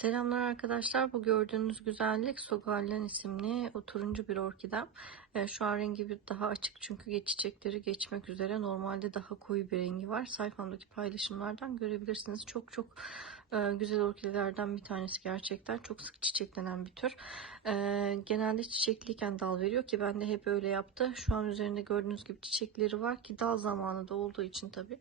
Selamlar arkadaşlar. Bu gördüğünüz güzellik Sogallen isimli turuncu bir orkidem. Ee, şu an rengi bir daha açık çünkü geç çiçekleri geçmek üzere. Normalde daha koyu bir rengi var. Sayfamdaki paylaşımlardan görebilirsiniz. Çok çok e, güzel orkidelerden bir tanesi gerçekten. Çok sık çiçeklenen bir tür. Ee, genelde çiçekliyken dal veriyor ki ben de hep öyle yaptı. Şu an üzerinde gördüğünüz gibi çiçekleri var ki dal zamanı da olduğu için tabii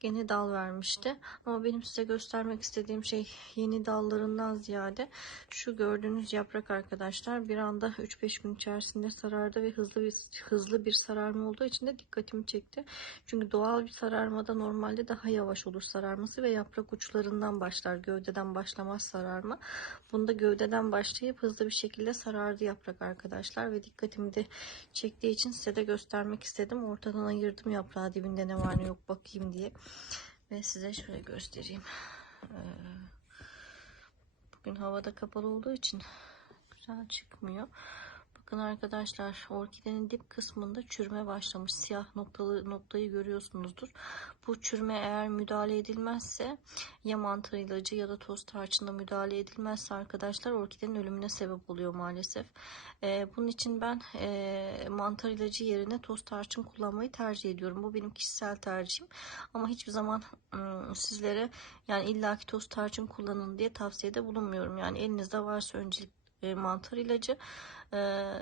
gene dal vermişti. Ama benim size göstermek istediğim şey yeni dallarından ziyade şu gördüğünüz yaprak arkadaşlar bir anda 3-5 gün içerisinde sarardı ve hızlı bir hızlı bir sararma olduğu için de dikkatimi çekti. Çünkü doğal bir sararmada normalde daha yavaş olur sararması ve yaprak uçlarından başlar. Gövdeden başlamaz sararma. Bunda gövdeden başlayıp hızlı bir şekilde sarardı yaprak arkadaşlar ve dikkatimi de çektiği için size de göstermek istedim. Ortadan ayırdım yaprağı dibinde ne var ne yok bakayım diye. Ve size şöyle göstereyim. Ee, bugün havada kapalı olduğu için güzel çıkmıyor. Bakın arkadaşlar orkidenin dip kısmında çürüme başlamış. Siyah noktalı noktayı görüyorsunuzdur. Bu çürüme eğer müdahale edilmezse ya mantar ilacı ya da toz tarçınla müdahale edilmezse arkadaşlar orkidenin ölümüne sebep oluyor maalesef. Ee, bunun için ben e, mantar ilacı yerine toz tarçın kullanmayı tercih ediyorum. Bu benim kişisel tercihim. Ama hiçbir zaman ım, sizlere yani illaki toz tarçın kullanın diye tavsiyede bulunmuyorum. Yani elinizde varsa öncelik e, mantar ilacı e,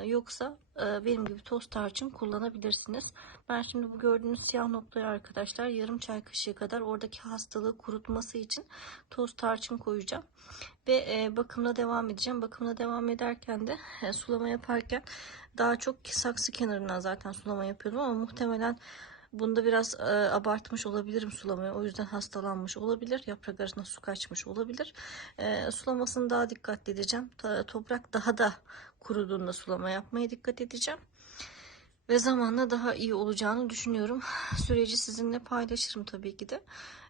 yoksa e, benim gibi toz tarçın kullanabilirsiniz. Ben şimdi bu gördüğünüz siyah noktayı arkadaşlar yarım çay kaşığı kadar oradaki hastalığı kurutması için toz tarçın koyacağım. Ve e, bakımla devam edeceğim. Bakımla devam ederken de e, sulama yaparken daha çok saksı kenarından zaten sulama yapıyordum ama muhtemelen Bunda biraz e, abartmış olabilirim sulamayı. O yüzden hastalanmış olabilir. Yaprak arasında su kaçmış olabilir. E, sulamasını daha dikkatli edeceğim. Ta, toprak daha da kuruduğunda sulama yapmaya dikkat edeceğim. Ve zamanla daha iyi olacağını düşünüyorum. Süreci sizinle paylaşırım tabii ki de.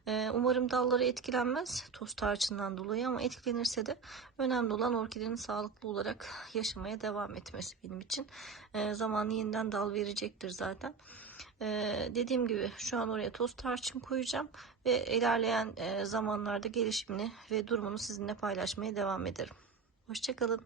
E, umarım dalları etkilenmez toz tarçından dolayı ama etkilenirse de önemli olan orkidenin sağlıklı olarak yaşamaya devam etmesi benim için. E, zamanlı yeniden dal verecektir zaten. Ee, dediğim gibi şu an oraya toz tarçın koyacağım ve ilerleyen e, zamanlarda gelişimini ve durumunu sizinle paylaşmaya devam ederim. Hoşçakalın.